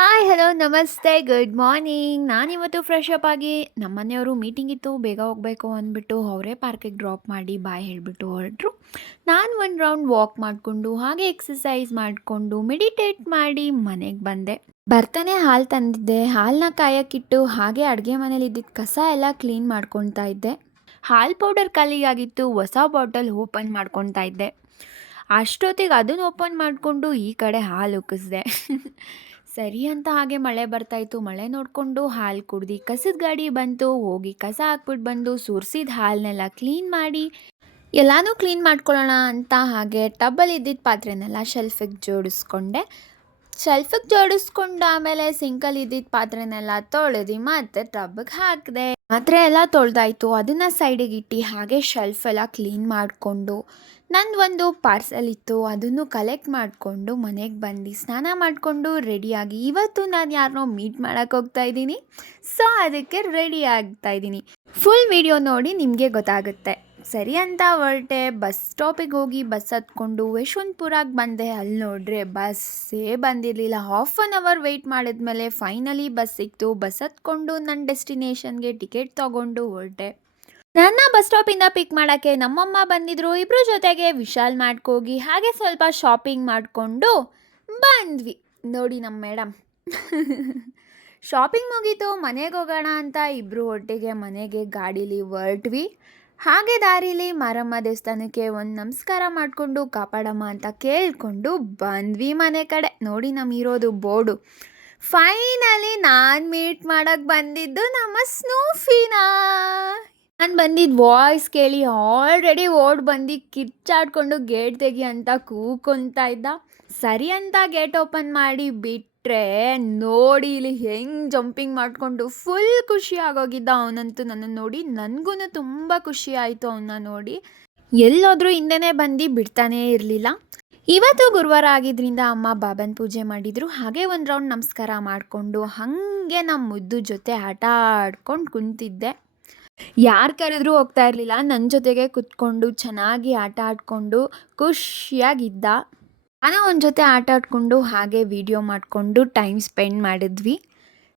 Hi hello ನಮಸ್ತೆ good morning. ನಾನಿವತ್ತು fresh up ಆಗಿ ನಮ್ಮ ಮನೆಯವರು ಮೀಟಿಂಗ್ ಇತ್ತು, ಬೇಗ ಹೋಗಬೇಕು ಅಂದ್ಬಿಟ್ಟು ಅವರೇ ಪಾರ್ಕಿಗೆ ಡ್ರಾಪ್ ಮಾಡಿ ಬಾಯ್ ಹೇಳಿಬಿಟ್ಟು ಹೊರಟರು. ನಾನು ಒಂದು ರೌಂಡ್ ವಾಕ್ ಮಾಡಿಕೊಂಡು ಹಾಗೆ ಎಕ್ಸಸೈಸ್ ಮಾಡಿಕೊಂಡು ಮೆಡಿಟೇಟ್ ಮಾಡಿ ಮನೆಗೆ ಬಂದೆ. ಬರ್ತಾನೆ ಹಾಲು ತಂದಿದ್ದೆ, ಹಾಲನ್ನ ಕಾಯಕ್ಕಿಟ್ಟು ಹಾಗೆ ಅಡುಗೆ ಮನೇಲಿ ಇದ್ದಿದ್ದ ಕಸ ಎಲ್ಲ ಕ್ಲೀನ್ ಮಾಡ್ಕೊತಾ ಇದ್ದೆ. ಹಾಲು ಪೌಡರ್ ಖಾಲಿಯಾಗಿತ್ತು, ಹೊಸ ಬಾಟಲ್ ಓಪನ್ ಮಾಡ್ಕೊತಾ ಇದ್ದೆ. ಅಷ್ಟೊತ್ತಿಗೆ ಅದನ್ನು ಓಪನ್ ಮಾಡಿಕೊಂಡು ಈ ಕಡೆ ಹಾಲು ಉಕ್ಕಿಸ್ದೆ. ಸರಿ ಅಂತ ಹಾಗೆ ಮಳೆ ಬರ್ತಾಯಿತ್ತು, ಮಳೆ ನೋಡಿಕೊಂಡು ಹಾಲು ಕುಡ್ದು ಕಸದ ಗಾಡಿ ಬಂತು, ಹೋಗಿ ಕಸ ಹಾಕ್ಬಿಟ್ಟು ಬಂದು ಸುರಿಸಿದ ಹಾಲನ್ನೆಲ್ಲ ಕ್ಲೀನ್ ಮಾಡಿ ಎಲ್ಲನೂ ಕ್ಲೀನ್ ಮಾಡ್ಕೊಳ್ಳೋಣ ಅಂತ ಹಾಗೆ ಟಬ್ಬಲ್ಲಿ ಇದ್ದಿದ್ದ ಪಾತ್ರೆನೆಲ್ಲ ಶೆಲ್ಫಿಗೆ ಜೋಡಿಸ್ಕೊಂಡು ಆಮೇಲೆ ಸಿಂಕಲ್ಲಿ ಇದ್ದಿದ್ದ ಪಾತ್ರೆನೆಲ್ಲ ತೊಳೆದು ಮತ್ತೆ ಟಬ್ಬಿಗೆ ಹಾಕಿದೆ. ಪಾತ್ರೆ ಎಲ್ಲ ತೊಳೆದಾಯ್ತು, ಅದನ್ನು ಸೈಡಿಗೆ ಇಟ್ಟು ಹಾಗೆ ಶೆಲ್ಫ್ ಎಲ್ಲ ಕ್ಲೀನ್ ಮಾಡಿಕೊಂಡು ನಂದೊಂದು ಪಾರ್ಸಲ್ ಇತ್ತು, ಅದನ್ನು ಕಲೆಕ್ಟ್ ಮಾಡಿಕೊಂಡು ಮನೆಗೆ ಬಂದು ಸ್ನಾನ ಮಾಡಿಕೊಂಡು ರೆಡಿಯಾಗಿ ಇವತ್ತು ನಾನು ಯಾರನ್ನೋ ಮೀಟ್ ಮಾಡೋಕ್ಕೆ ಹೋಗ್ತಾ ಇದ್ದೀನಿ. ಸೊ ಅದಕ್ಕೆ ರೆಡಿ ಆಗ್ತಾ ಇದ್ದೀನಿ. ಫುಲ್ ವಿಡಿಯೋ ನೋಡಿ ನಿಮಗೆ ಗೊತ್ತಾಗುತ್ತೆ. ಸರಿ ಅಂತ ಹೊರಟೆ, ಬಸ್ ಸ್ಟಾಪಿಗೆ ಹೋಗಿ ಬಸ್ ಹತ್ಕೊಂಡು ಯಶವಂತಪುರಕ್ಕೆ ಬಂದೆ. ಅಲ್ಲಿ ನೋಡ್ರೆ ಬಸ್ಸೇ ಬಂದಿರಲಿಲ್ಲ. ಹಾಫ್ ಆನ್ ಅವರ್ ವೆಯ್ಟ್ ಮಾಡಿದ್ಮೇಲೆ ಫೈನಲಿ ಬಸ್ ಸಿಕ್ತು. ಬಸ್ ಹತ್ಕೊಂಡು ನನ್ನ ಡೆಸ್ಟಿನೇಷನ್ಗೆ ಟಿಕೆಟ್ ತೊಗೊಂಡು ಹೊರಟೆ. ನನ್ನ ಬಸ್ ಸ್ಟಾಪಿಂದ ಪಿಕ್ ಮಾಡೋಕ್ಕೆ ನಮ್ಮಮ್ಮ ಬಂದಿದ್ರು. ಇಬ್ಬರು ಜೊತೆಗೆ ವಿಶಾಲ್ ಹೋಗಿ ಹಾಗೆ ಸ್ವಲ್ಪ ಶಾಪಿಂಗ್ ಮಾಡಿಕೊಂಡು ಬಂದ್ವಿ. ನೋಡಿ ನಮ್ಮ ಮೇಡಮ್. ಶಾಪಿಂಗ್ ಮುಗೀತು, ಮನೆಗೆ ಹೋಗೋಣ ಅಂತ ಇಬ್ಬರು ಒಟ್ಟಿಗೆ ಮನೆಗೆ ಗಾಡೀಲಿ ಹೊರಟ್ವಿ. ಹಾಗೆ ದಾರಿಲಿ ಮಾರಮ್ಮ ದೇವಸ್ಥಾನಕ್ಕೆ ಒಂದು ನಮಸ್ಕಾರ ಮಾಡಿಕೊಂಡು ಕಾಪಾಡಮ್ಮ ಅಂತ ಕೇಳಿಕೊಂಡು ಬಂದ್ವಿ ಮನೆ ಕಡೆ. ನೋಡಿ ನಮ್ಮಿರೋದು ಬೋರ್ಡು. ಫೈನಲಿ ನಾನು ಮೀಟ್ ಮಾಡೋಕ್ಕೆ ಬಂದಿದ್ದು ನಮ್ಮ ಸ್ನೂಫಿನ. ನಾನು ಬಂದಿದ್ದು ವಾಯ್ಸ್ ಕೇಳಿ ಆಲ್ರೆಡಿ ಓಡ್ ಬಂದು ಕಿರ್ಚಾಡ್ಕೊಂಡು ಗೇಟ್ ತೆಗಿ ಅಂತ ಕೂಕೊಂತ ಇದ್ದ. ಸರಿ ಅಂತ ಗೇಟ್ ಓಪನ್ ಮಾಡಿ ಬಿಟ್ಟರೆ ನೋಡಿ ಇಲ್ಲಿ ಹೆಂಗೆ ಜಂಪಿಂಗ್ ಮಾಡಿಕೊಂಡು ಫುಲ್ ಖುಷಿ ಆಗೋಗಿದ್ದ ಅವನಂತೂ. ನನ್ನನ್ನು ನೋಡಿ ನನಗೂ ತುಂಬ ಖುಷಿ ಆಯಿತು ಅವನ್ನ ನೋಡಿ. ಎಲ್ಲೋದ್ರೂ ಹಿಂದೆನೇ ಬಂದು ಬಿಡ್ತಾನೇ ಇರಲಿಲ್ಲ. ಇವತ್ತು ಗುರುವಾರ ಆಗಿದ್ದರಿಂದ ಅಮ್ಮ ಬಾಬನ ಪೂಜೆ ಮಾಡಿದರು. ಹಾಗೆ ಒಂದು ರೌಂಡ್ ನಮಸ್ಕಾರ ಮಾಡಿಕೊಂಡು ಹಾಗೆ ನಮ್ಮ ಮುದ್ದು ಜೊತೆ ಆಟ ಆಡ್ಕೊಂಡು ಕುಂತಿದ್ದೆ. ಯಾರು ಕರೆದ್ರೂ ಹೋಗ್ತಾ ಇರಲಿಲ್ಲ, ನನ್ನ ಜೊತೆಗೆ ಕುತ್ಕೊಂಡು ಚೆನ್ನಾಗಿ ಆಟ ಆಡಿಕೊಂಡು ಖುಷಿಯಾಗಿದ್ದ. ನಾನು ಅವನ ಜೊತೆ ಆಟ ಆಡಿಕೊಂಡು ಹಾಗೆ ವಿಡಿಯೋ ಮಾಡಿಕೊಂಡು ಟೈಮ್ ಸ್ಪೆಂಡ್ ಮಾಡಿದ್ವಿ.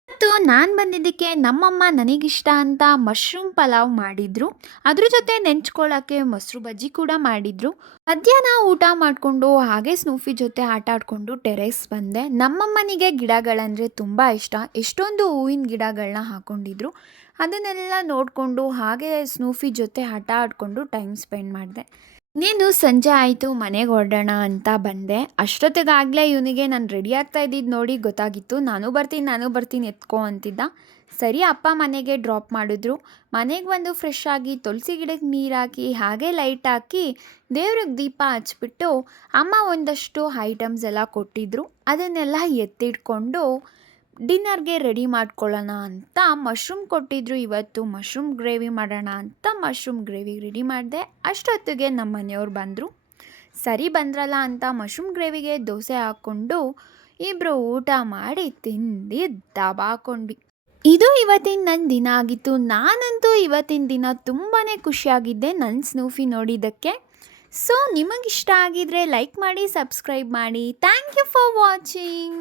ಮತ್ತು ನಾನು ಬಂದಿದ್ದಕ್ಕೆ ನಮ್ಮಮ್ಮ ನನಗಿಷ್ಟ ಅಂತ ಮಶ್ರೂಮ್ ಪಲಾವ್ ಮಾಡಿದರು. ಅದ್ರ ಜೊತೆ ನೆಂಚ್ಕೊಳ್ಳೋಕ್ಕೆ ಮೊಸರು ಬಜ್ಜಿ ಕೂಡ ಮಾಡಿದರು. ಮಧ್ಯಾಹ್ನ ಊಟ ಮಾಡಿಕೊಂಡು ಹಾಗೆ ಸ್ನೂಫಿ ಜೊತೆ ಆಟ ಆಡಿಕೊಂಡು ಟೆರೇಸ್ ಬಂದೆ. ನಮ್ಮಮ್ಮನಿಗೆ ಗಿಡಗಳಂದರೆ ತುಂಬ ಇಷ್ಟ. ಎಷ್ಟೊಂದು ಹೂವಿನ ಗಿಡಗಳನ್ನ ಹಾಕ್ಕೊಂಡಿದ್ರು. ಅದನ್ನೆಲ್ಲ ನೋಡಿಕೊಂಡು ಹಾಗೆ ಸ್ನೂಫಿ ಜೊತೆ ಆಟ ಆಡಿಕೊಂಡು ಟೈಮ್ ಸ್ಪೆಂಡ್ ಮಾಡಿದೆ. ಇನ್ನೇನು ಸಂಜೆ ಆಯಿತು, ಮನೆಗೆ ಹೊರಡೋಣ ಅಂತ ಬಂದೆ. ಅಷ್ಟೊತ್ತಿಗಾಗಲೇ ಇವನಿಗೆ ನಾನು ರೆಡಿ ಆಗ್ತಾ ಇದ್ದಿದ್ದು ನೋಡಿ ಗೊತ್ತಾಗಿತ್ತು. ನಾನು ಬರ್ತೀನಿ ಎತ್ಕೋ ಅಂತಿದ್ದ. ಸರಿ ಅಪ್ಪ ಮನೆಗೆ ಡ್ರಾಪ್ ಮಾಡಿದ್ರು. ಮನೆಗೆ ಬಂದು ಫ್ರೆಶ್ ಆಗಿ ತುಳಸಿ ಗಿಡಕ್ಕೆ ನೀರು ಹಾಕಿ ಹಾಗೆ ಲೈಟ್ ಹಾಕಿ ದೇವ್ರಿಗೆ ದೀಪ ಹಚ್ಬಿಟ್ಟು ಅಮ್ಮ ಒಂದಷ್ಟು ಐಟಮ್ಸ್ ಎಲ್ಲ ಕೊಟ್ಟಿದ್ರು. ಅದನ್ನೆಲ್ಲ ಎತ್ತಿಟ್ಕೊಂಡು ಡಿನ್ನರ್ಗೆ ರೆಡಿ ಮಾಡ್ಕೊಳ್ಳೋಣ ಅಂತ ಮಶ್ರೂಮ್ ಕೊಟ್ಟಿದ್ರು. ಇವತ್ತು ಮಶ್ರೂಮ್ ಗ್ರೇವಿ ಮಾಡೋಣ ಅಂತ ಮಶ್ರೂಮ್ ಗ್ರೇವಿ ರೆಡಿ ಮಾಡಿದೆ. ಅಷ್ಟೊತ್ತಿಗೆ ನಮ್ಮ ಮನೆಯವ್ರು ಬಂದರು. ಸರಿ ಬಂದ್ರಲ್ಲ ಅಂತ ಮಶ್ರೂಮ್ ಗ್ರೇವಿಗೆ ದೋಸೆ ಹಾಕ್ಕೊಂಡು ಇಬ್ಬರು ಊಟ ಮಾಡಿ ತಿಂದು ದಬಾಕೊಂಡ್ವಿ. ಇದು ಇವತ್ತಿನ ನನ್ನ ದಿನ ಆಗಿತ್ತು. ನಾನಂತೂ ಇವತ್ತಿನ ದಿನ ತುಂಬಾ ಖುಷಿಯಾಗಿದ್ದೆ ನನ್ನ ಸ್ನೂಫಿ ನೋಡಿದ್ದಕ್ಕೆ. ಸೊ ನಿಮಗಿಷ್ಟ ಆಗಿದ್ರೆ ಲೈಕ್ ಮಾಡಿ, ಸಬ್ಸ್ಕ್ರೈಬ್ ಮಾಡಿ. Thank you for watching.